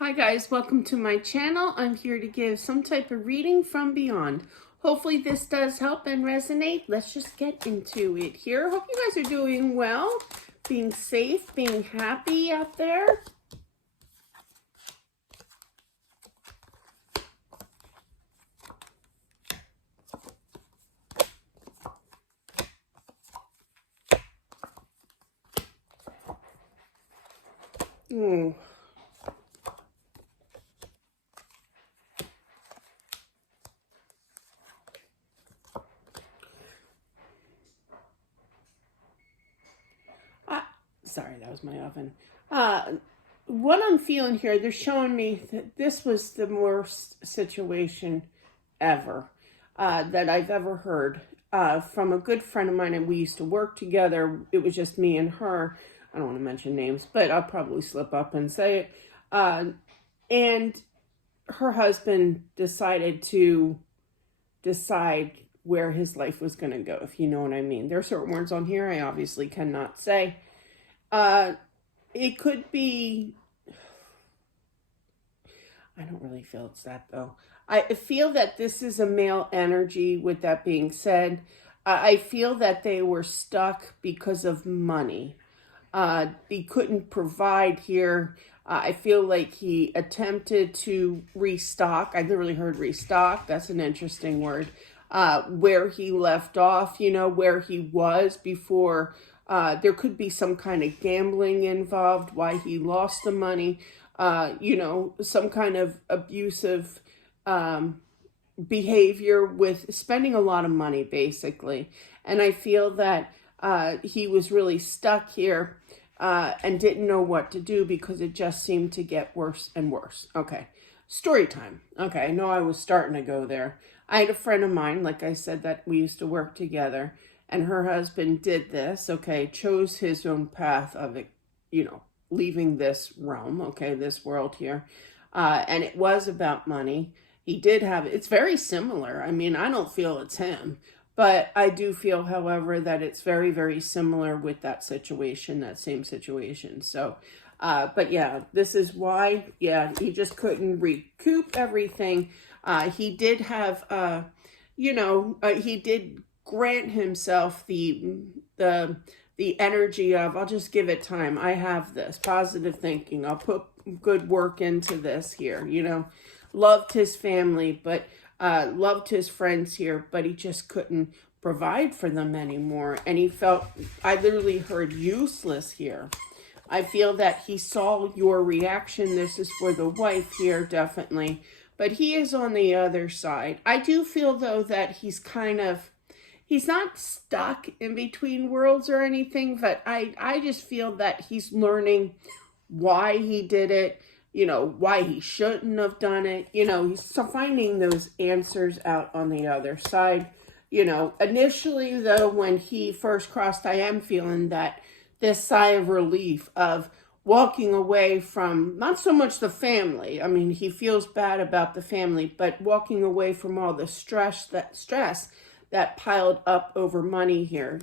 Hi guys, welcome to my channel. I'm here to give some type of reading from beyond. Hopefully this does help and resonate. Let's just get into it here. Hope you guys are doing well, being safe, being happy out there. Oh. Sorry, that was my oven. What I'm feeling here, they're showing me that this was the worst situation ever that I've ever heard from a good friend of mine, and we used to work together. It was just me and her. I don't want to mention names, but I'll probably slip up and say it. And her husband decided to decide where his life was going to go, if you know what I mean. There are certain words on here I obviously cannot say. It could be, I don't really feel it's that though. I feel that this is a male energy. With that being said, I feel that they were stuck because of money. He couldn't provide here. I feel like he attempted to restock. I literally heard restock. That's an interesting word. Where he left off, where he was before. There could be some kind of gambling involved, why he lost the money, some kind of abusive behavior with spending a lot of money, basically. And I feel that he was really stuck here and didn't know what to do because it just seemed to get worse and worse. Okay, story time. Okay, I know I was starting to go there. I had a friend of mine, like I said, that we used to work together. And her husband did this, okay, chose his own path of it, leaving this realm, okay, this world here. And it was about money. He did have, it's very similar. I mean, I don't feel it's him, but I do feel, however, that it's very, very similar with that situation, that same situation. So, but yeah, this is why, he just couldn't recoup everything. He did have, he did grant himself the energy of, I'll just give it time. I have this positive thinking. I'll put good work into this here. Loved his family, but loved his friends here, but he just couldn't provide for them anymore. And he felt, I literally heard useless here. I feel that he saw your reaction. This is for the wife here, definitely. But he is on the other side. I do feel, though, that he's not stuck in between worlds or anything, but I just feel that he's learning why he did it, why he shouldn't have done it. He's finding those answers out on the other side. Initially, though, when he first crossed, I am feeling that this sigh of relief of walking away from not so much the family. I mean, he feels bad about the family, but walking away from all the stress that piled up over money here.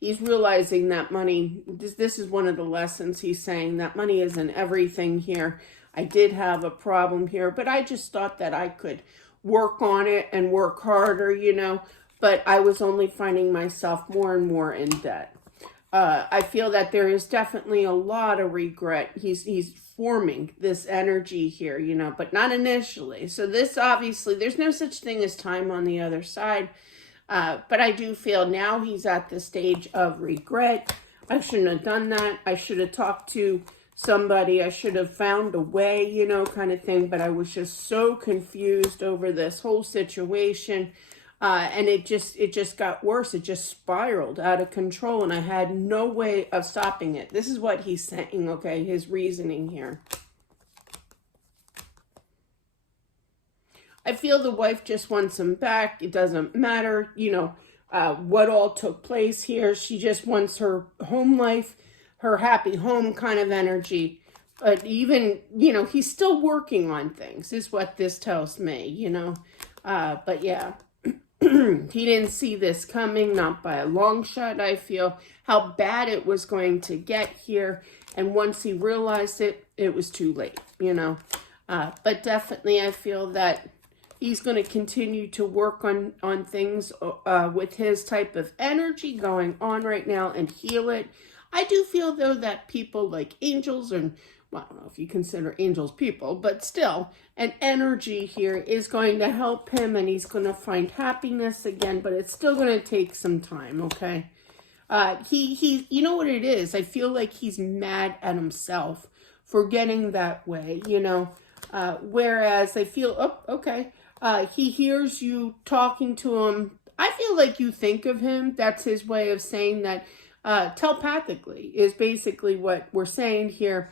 He's realizing that money, this is one of the lessons he's saying, that money isn't everything here. I did have a problem here, but I just thought that I could work on it and work harder, but I was only finding myself more and more in debt. I feel that there is definitely a lot of regret. He's forming this energy here, but not initially. So this, obviously, there's no such thing as time on the other side. But I do feel now he's at the stage of regret. I shouldn't have done that. I should have talked to somebody. I should have found a way, kind of thing. But I was just so confused over this whole situation. And it just got worse. It just spiraled out of control. And I had no way of stopping it. This is what he's saying, okay, his reasoning here. I feel the wife just wants him back. It doesn't matter, what all took place here. She just wants her home life, her happy home kind of energy. But even, he's still working on things, is what this tells me, But yeah, he didn't see this coming, not by a long shot, I feel, how bad it was going to get here. And once he realized it, it was too late, you know. But definitely I feel that he's going to continue to work on things with his type of energy going on right now and heal it. I do feel, though, that people like angels, and well, I don't know if you consider angels people, but still, an energy here is going to help him, and he's going to find happiness again, but it's still going to take some time, okay? You know what it is? I feel like he's mad at himself for getting that way, you know? Whereas I feel, he hears you talking to him. I feel like you think of him. That's his way of saying that telepathically is basically what we're saying here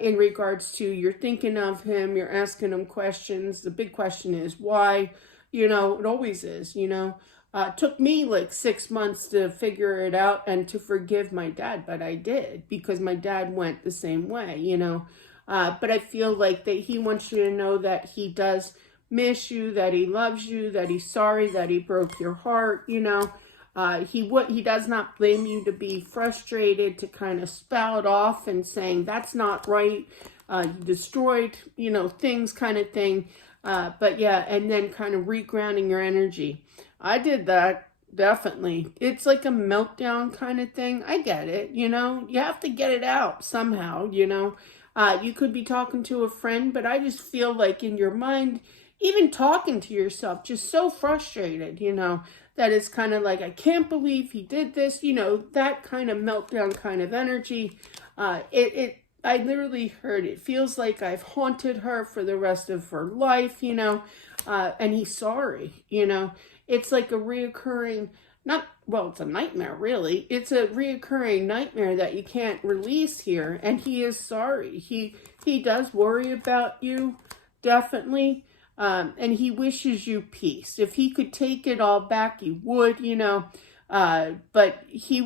in regards to you're thinking of him, you're asking him questions. The big question is why, you know, it always is, you know. It took me like 6 months to figure it out and to forgive my dad, but I did because my dad went the same way, you know. But I feel like that he wants you to know that he does miss you, that he loves you, that he's sorry that he broke your heart, you know. He does not blame you to be frustrated, to kind of spout off and saying that's not right, you destroyed, you know, things kind of thing. But yeah, and then kind of regrounding your energy. I did that, definitely. It's like a meltdown kind of thing. I get it, you know. You have to get it out somehow, you know. You could be talking to a friend, but I just feel like in your mind, even talking to yourself, just so frustrated, you know, that it's kind of like, I can't believe he did this, you know, that kind of meltdown kind of energy. I literally heard it feels like I've haunted her for the rest of her life, you know, and he's sorry, you know. It's like a reoccurring, it's a nightmare, really. It's a reoccurring nightmare that you can't release here, and he is sorry. He does worry about you, definitely, and he wishes you peace. If he could take it all back, he would, you know, but he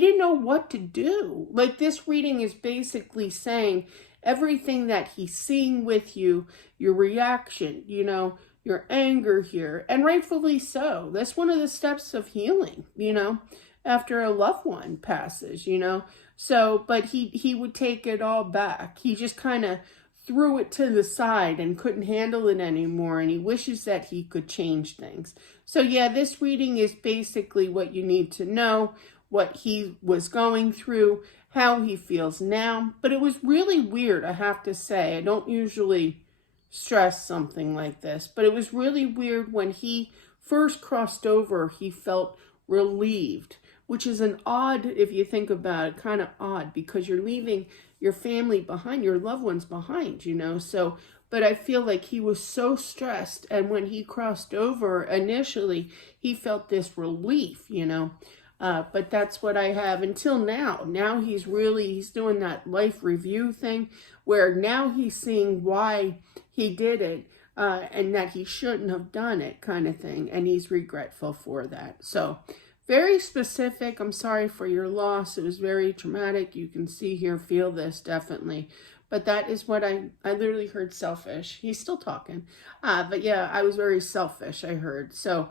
didn't know what to do. Like, this reading is basically saying everything that he's seeing with you, your reaction, you know, your anger here, and rightfully so. That's one of the steps of healing, you know, after a loved one passes, you know. So, but he would take it all back. He just kind of threw it to the side and couldn't handle it anymore, and he wishes that he could change things. So yeah, this reading is basically what you need to know, what he was going through, how he feels now. But it was really weird, I have to say. I don't usually stress something like this, but it was really weird when he first crossed over. He felt relieved, which is an odd, if you think about it, kind of odd, because you're leaving your family behind, your loved ones behind, you know. So, but I feel like he was so stressed, and when he crossed over initially, he felt this relief, you know. But that's what I have until now. Now he's doing that life review thing where now he's seeing why he did it and that he shouldn't have done it kind of thing. And he's regretful for that. So very specific. I'm sorry for your loss. It was very traumatic. You can see here, feel this definitely. But that is what I literally heard selfish. He's still talking. But yeah, I was very selfish, I heard. So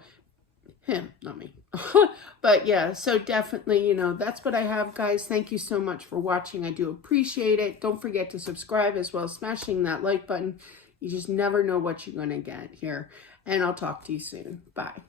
him, not me. But yeah, so definitely, you know, that's what I have, guys. Thank you so much for watching. I do appreciate it. Don't forget to subscribe as well as smashing that like button. You just never know what you're going to get here. And I'll talk to you soon. Bye.